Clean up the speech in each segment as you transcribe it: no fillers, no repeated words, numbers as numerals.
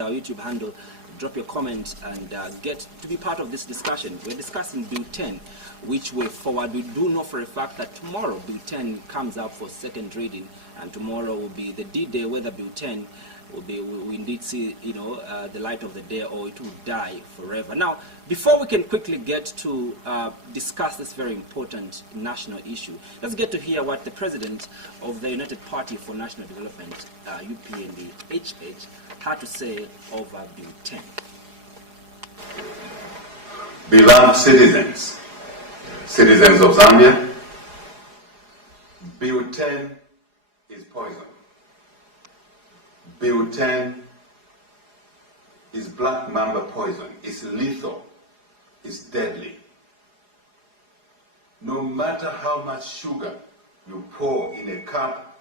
our YouTube handle, drop your comment and get to be part of this discussion. We're discussing Bill 10, which way forward. We do know for a fact that tomorrow Bill 10 comes up for second reading, and tomorrow will be the D-Day, whether Bill 10 will indeed see, the light of the day, or it will die forever. Now, before we can quickly get to discuss this very important national issue, let's get to hear what the president of the United Party for National Development, UPND, HH, had to say over Bill 10. Beloved citizens, citizens of Zambia, Bill 10 is poison. Bill 10 is black mamba poison. It's lethal. It's deadly. No matter how much sugar you pour in a cup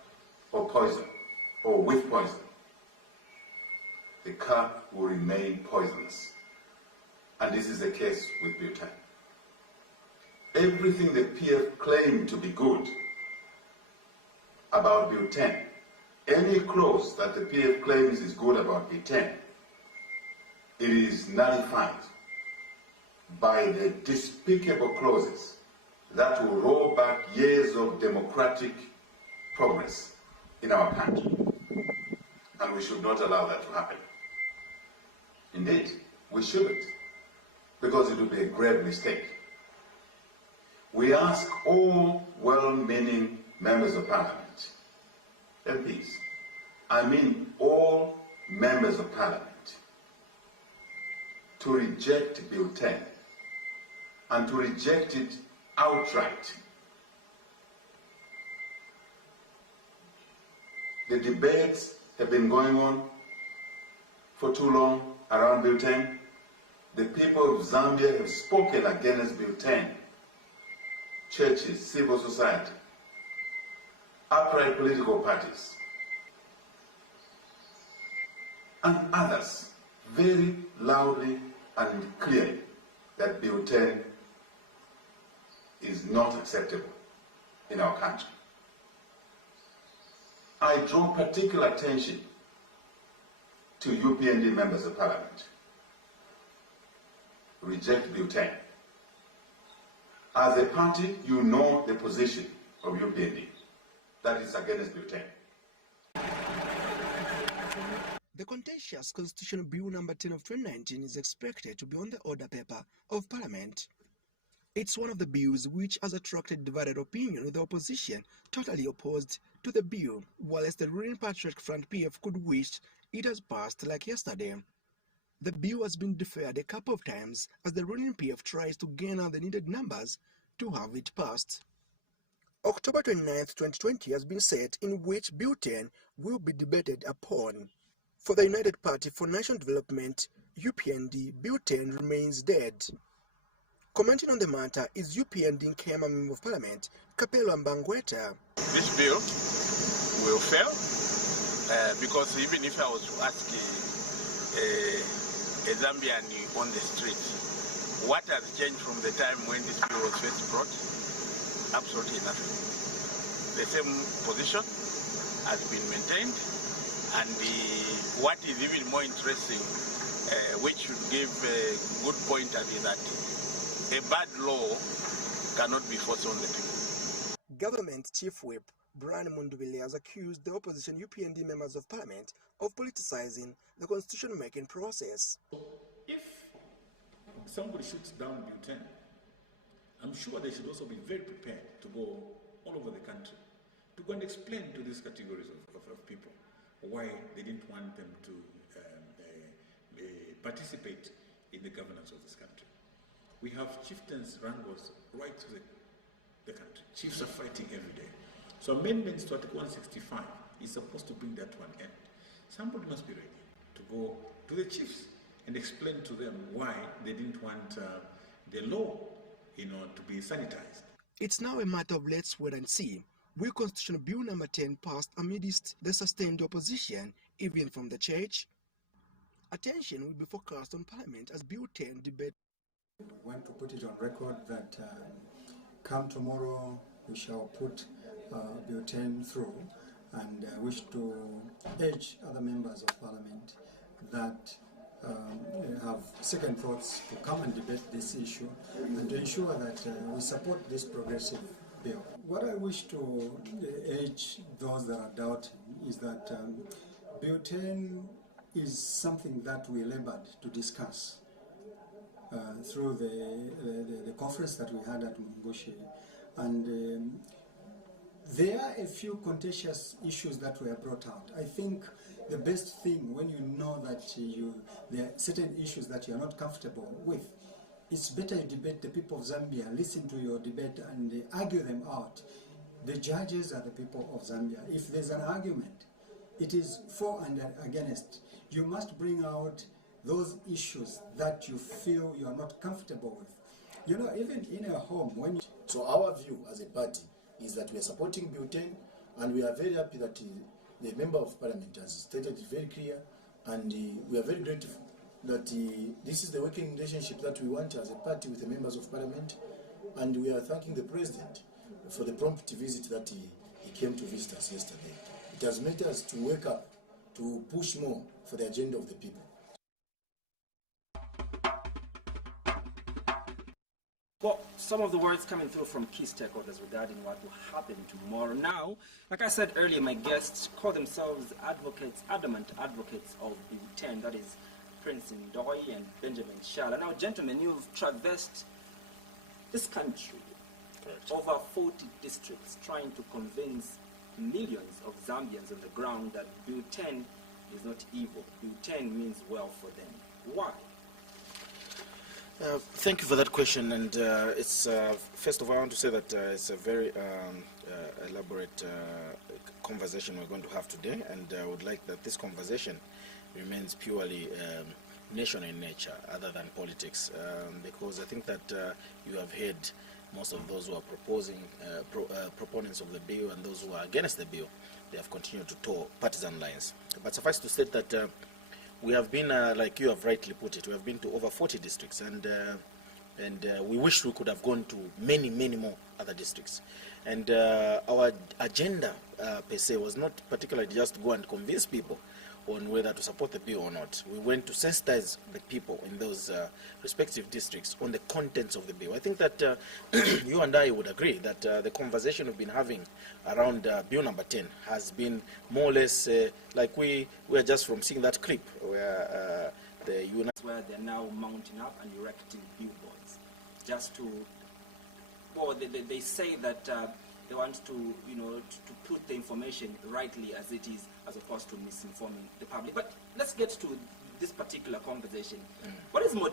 of poison or with poison, the cup will remain poisonous. And this is the case with Bill 10. Everything the PF claimed to be good about Bill 10, any clause that the PF claims is good about Bill 10, it is nullified by the despicable clauses that will roll back years of democratic progress in our country. And we should not allow that to happen. Indeed, we shouldn't, because it would be a grave mistake. We ask all well-meaning members of Parliament, MPs, I mean all members of Parliament, to reject Bill 10 and to reject it outright. The debates have been going on for too long around Bill 10. The people of Zambia have spoken against Bill 10. Churches, civil society, upright political parties, and others, very loudly and clearly, that Bill 10 is not acceptable in our country. I draw particular attention to UPND members of Parliament. Reject Bill 10. As a party, you know the position of UPND. That is against Bill 10. The contentious Constitutional Bill number 10 of 2019 is expected to be on the order paper of Parliament. It's one of the bills which has attracted divided opinion, with the opposition totally opposed to the bill, whilst the ruling Patriotic Front PF could wish it has passed like yesterday. The bill has been deferred a couple of times as the ruling PF tries to gain the needed numbers to have it passed. October 29, 2020 has been set in which Bill 10 will be debated upon. For the United Party for National Development, UPND, Bill 10 remains dead. Commenting on the matter is UPND Nkema Member of Parliament, Kapelo Mbangweta. This bill will fail because even if I was to ask a Zambian on the street, what has changed from the time when this bill was first brought? Absolutely nothing. The same position has been maintained, and what is even more interesting, which should give a good pointer, is that a bad law cannot be forced on the people. Government Chief Whip Brian Mundubile has accused the opposition UPND members of Parliament of politicizing the constitution-making process. If somebody shoots down Bill 10, I'm sure they should also be very prepared to go all over the country to go and explain to these categories of people why they didn't want them to participate in the governance of this country. We have chieftains wrangles right through the country. Chiefs are fighting every day. So amendments to Article 165 is supposed to bring that to an end. Somebody must be ready to go to the chiefs and explain to them why they didn't want the law, to be sanitized. It's now a matter of let's wait and see. Will Constitutional Bill number 10 pass amidst the sustained opposition, even from the church? Attention will be focused on Parliament as Bill 10 debate. I want to put it on record that come tomorrow we shall put Bill 10 through, and wish to urge other members of Parliament that have second thoughts to come and debate this issue and to ensure that we support this progressive bill. What I wish to urge those that are doubting is that Bill 10 is something that we labored to discuss through the conference that we had at Mungushi, and there are a few contentious issues that were brought out. I think the best thing when you know that there are certain issues that you are not comfortable with, it's better you debate the people of Zambia, listen to your debate and argue them out. The judges are the people of Zambia. If there's an argument, it is for and against. You must bring out those issues that you feel you are not comfortable with. You know, even in a home, when you... So our view as a party is that we are supporting Bill 10, and we are very happy that the Member of Parliament has stated it very clear, and we are very grateful that this is the working relationship that we want as a party with the Members of Parliament, and we are thanking the President for the prompt visit that he came to visit us yesterday. It has made us to wake up, to push more for the agenda of the people. Well, some of the words coming through from key stakeholders regarding what will happen tomorrow. Now, like I said earlier, my guests call themselves advocates, adamant advocates of Bill 10, that is Prince NDOYI and Benjamin CHISHALA. Now, gentlemen, you've traversed this country, correct, over 40 districts, trying to convince millions of Zambians on the ground that Bill 10 is not evil. Bill 10 means well for them. Why? Thank you for that question, and it's first of all I want to say that it's a very elaborate conversation we're going to have today, and I would like that this conversation remains purely national in nature other than politics, because I think that you have heard most of those who are proponents of the bill and those who are against the bill. They have continued to tow partisan lines, but suffice to state that we have been, like you have rightly put it, we have been to over 40 districts, and we wish we could have gone to many, many more other districts. And our agenda, per se, was not particularly just to go and convince people on whether to support the bill or not. We went to sensitize the people in those respective districts on the contents of the bill. I think that you and I would agree that the conversation we've been having around bill number 10 has been more or less like we are just from seeing that clip where the where they're now mounting up and erecting billboards just to, well, they say that they want to, you know, to put the information rightly as it is, as opposed to misinforming the public. But let's get to this particular conversation. What is